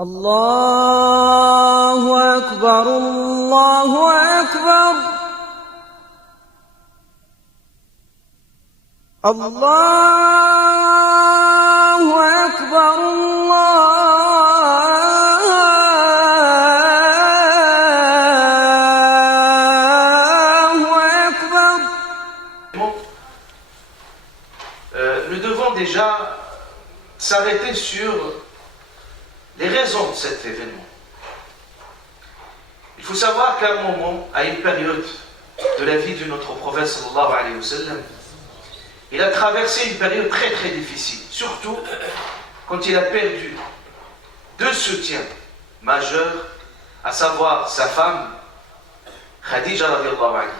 الله أكبر الله أكبر الله أكبر الله أكبر. Nous devons déjà s'arrêter sur les raisons de cet événement. Il faut savoir qu'à un moment, à une période de la vie de notre prophète sallallahu alayhi wa sallam, il a traversé une période très très difficile, surtout quand il a perdu deux soutiens majeurs, à savoir sa femme Khadija radiallahu anha,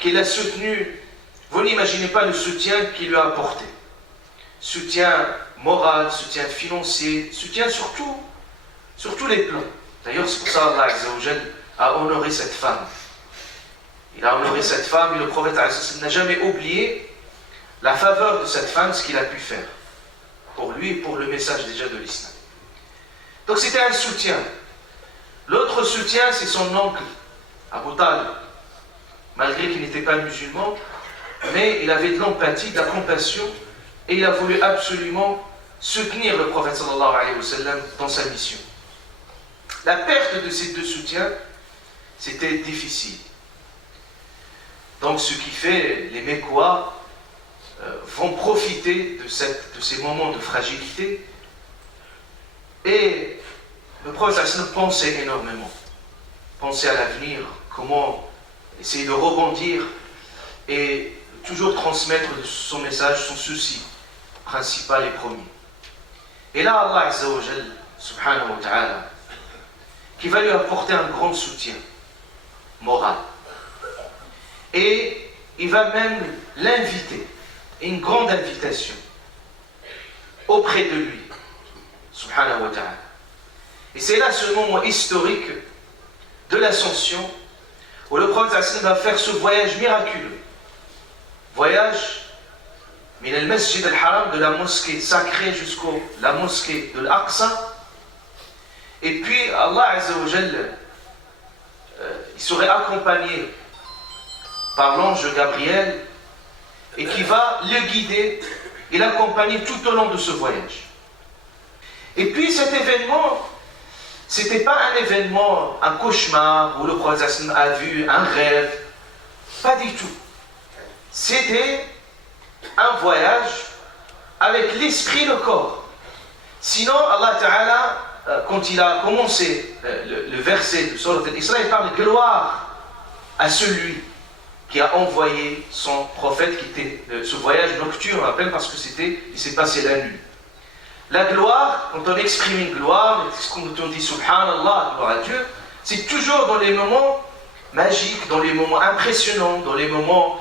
qui l'a soutenu. Vous n'imaginez pas le soutien qu'il lui a apporté. Soutien moral, soutien financier, soutien sur tous les plans. D'ailleurs, c'est pour ça qu'Allah Azza wa Jal a honoré cette femme. Il a honoré cette femme et le prophète n'a jamais oublié la faveur de cette femme, ce qu'il a pu faire pour lui et pour le message déjà de l'islam. Donc c'était un soutien. L'autre soutien, c'est son oncle, Abu Talib. Malgré qu'il n'était pas musulman, mais il avait de l'empathie, de la compassion, et il a voulu absolument soutenir le prophète sallallahu alayhi wa sallam dans sa mission. La perte de ces deux soutiens, c'était difficile. Donc ce qui fait, les Mécois vont profiter de ces moments de fragilité, et le prophète sallallahu alayhi wa sallam pensait énormément. Pensait à l'avenir, comment essayer de rebondir et toujours transmettre son message, son souci principal et premier. Et là, Allah Azza wa Jal, subhanahu wa ta'ala, qui va lui apporter un grand soutien moral. Et il va même l'inviter, une grande invitation, auprès de lui, subhanahu wa ta'ala. Et c'est là ce moment historique de l'ascension, où le prophète va faire ce voyage miraculeux. Voyage min al-Masjid al-Haram, de la mosquée sacrée jusqu'à la mosquée de l'Aqsa. Et puis Allah Azza wa Jal, il serait accompagné par l'ange Gabriel, et qui va le guider et l'accompagner tout au long de ce voyage. Et puis cet événement, c'était pas un événement, un cauchemar où le prophète a vu un rêve, pas du tout. C'était un voyage avec l'esprit et le corps. Sinon, Allah Ta'ala, quand il a commencé le verset de Surat al-Isra, il parle de gloire à celui qui a envoyé son prophète, qui était ce voyage nocturne, on l'appelle parce que il s'est passé la nuit. La gloire, quand on exprime une gloire, quand on dit Subhanallah, gloire à Dieu, c'est toujours dans les moments magiques, dans les moments impressionnants, dans les moments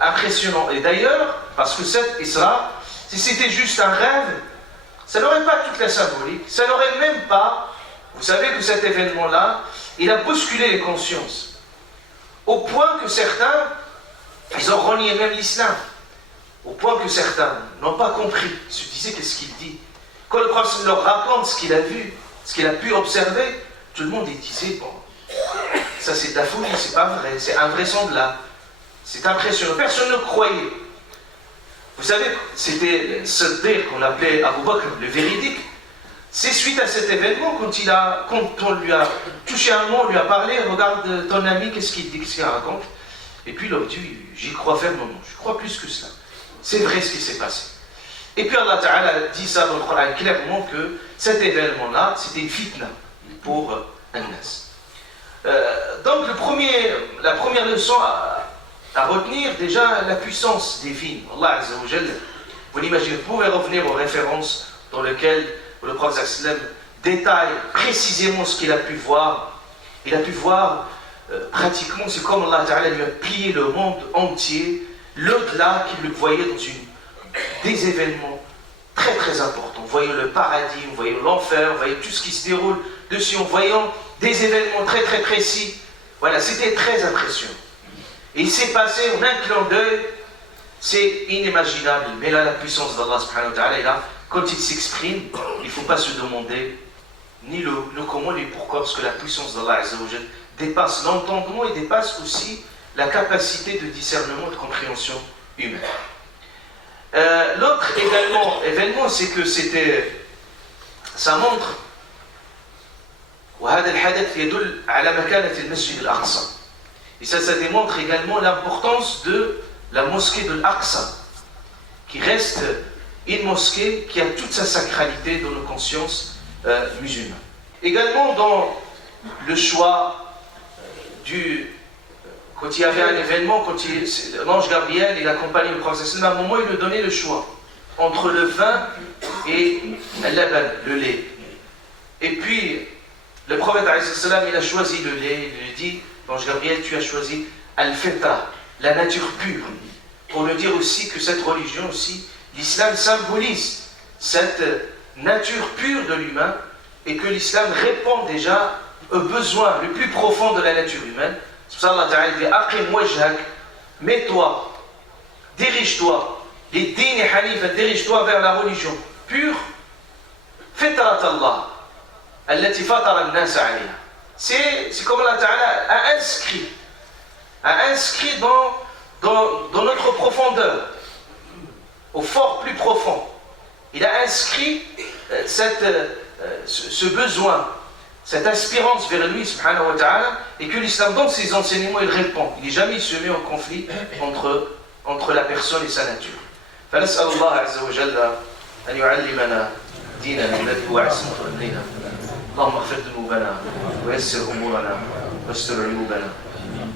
impressionnants. Et d'ailleurs, parce que cette Isra, si c'était juste un rêve, ça n'aurait pas toute la symbolique, ça n'aurait même pas, vous savez que cet événement-là, il a bousculé les consciences, au point que certains, ils ont renié même l'islam, au point que certains n'ont pas compris, ils se disaient qu'est-ce qu'il dit. Quand le prophète leur raconte ce qu'il a vu, ce qu'il a pu observer, tout le monde il disait, bon, ça c'est de la folie, c'est pas vrai, c'est invraisemblable, c'est impressionnant, personne ne croyait. Vous savez, c'était Siddiq qu'on appelait Abu Bakr, le véridique. C'est suite à cet événement, quand on lui a touché un mot, on lui a parlé, regarde ton ami, qu'est-ce qu'il dit, qu'est-ce qu'il raconte. Et puis l'homme dit, j'y crois fermement, je crois plus que cela. C'est vrai ce qui s'est passé. Et puis Allah Ta'ala dit ça dans le Coran clairement, que cet événement-là, c'était une fitna pour un nas. Donc la première leçon à retenir, déjà la puissance divine. Allah Azza wa Jal, vous l'imaginez, vous pouvez revenir aux références dans lesquelles le prophète sallam détaille précisément ce qu'il a pu voir. Il a pu voir pratiquement, c'est comme Allah Ta'ala lui a plié le monde entier, l'au-delà qu'il le voyait dans des événements très très importants. Vous voyez le paradis, vous voyez l'enfer, vous voyez tout ce qui se déroule dessus, en voyant des événements très très précis. Voilà, c'était très impressionnant. Et il s'est passé en un clin d'œil, c'est inimaginable. Mais là, la puissance d'Allah subhanahu wa ta'ala, il a quand il s'exprime, il ne faut pas se demander ni le comment ni le pourquoi, parce que la puissance d'Allah Azza wa Jal dépasse l'entendement et dépasse aussi la capacité de discernement et de compréhension humaine. L'autre événement, c'est que ça montre وهذا الحدث يدل على مكانة المسجد الأقصى. Et ça démontre également l'importance de la mosquée de l'Aqsa, qui reste une mosquée qui a toute sa sacralité dans nos consciences musulmanes. Également dans le choix quand il y avait un événement, quand l'ange Gabriel il accompagnait le prophète, à un moment il lui donnait le choix entre le vin et al-laban, le lait. Et puis le prophète il a choisi le lait, il lui dit, l'ange Gabriel, tu as choisi al-fitra, la nature pure, pour lui dire aussi que cette religion aussi, l'islam symbolise cette nature pure de l'humain et que l'islam répond déjà aux besoins le plus profond de la nature humaine. C'est pour ça Allah Ta'ala dit Aqim wajhak, mets-toi, dirige-toi, les dînes et hanif, dirige-toi vers la religion pure, fitrat Allah, allati fatara an-nas 'alayha. C'est comme Allah Ta'ala a inscrit dans notre profondeur, au fort plus profond. Il a inscrit ce besoin, cette aspirance vers lui, subhanahu wa ta'ala, et que l'islam, dans ses enseignements, il répond. Il n'est jamais semé en conflit entre la personne et sa nature. فنسأل الله عز وجل أن يعلمنا ديننا الذي هو عصمة أمرنا. اللهم اغفر ذنوبنا ويسر أمورنا واستر عيوبنا.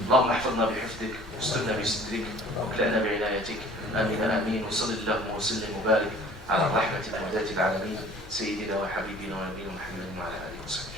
اللهم احفظنا بحفظك واسترنا بسترك واكلأنا بعنايتك. آمين آمين. وصل اللهم وسلم وبارك على رحمتك وهداة العالمين سيدنا وحبيبنا ونبينا محمد وعلى آله وصحبه.